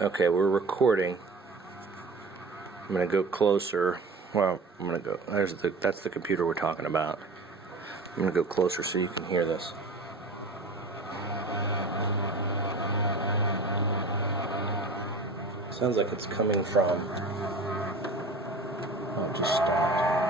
Okay, we're recording. I'm gonna go closer. Well, I'm gonna go. That's the computer we're talking about. I'm gonna go closer so you can hear this. Sounds like it's coming from. Oh, just stopped.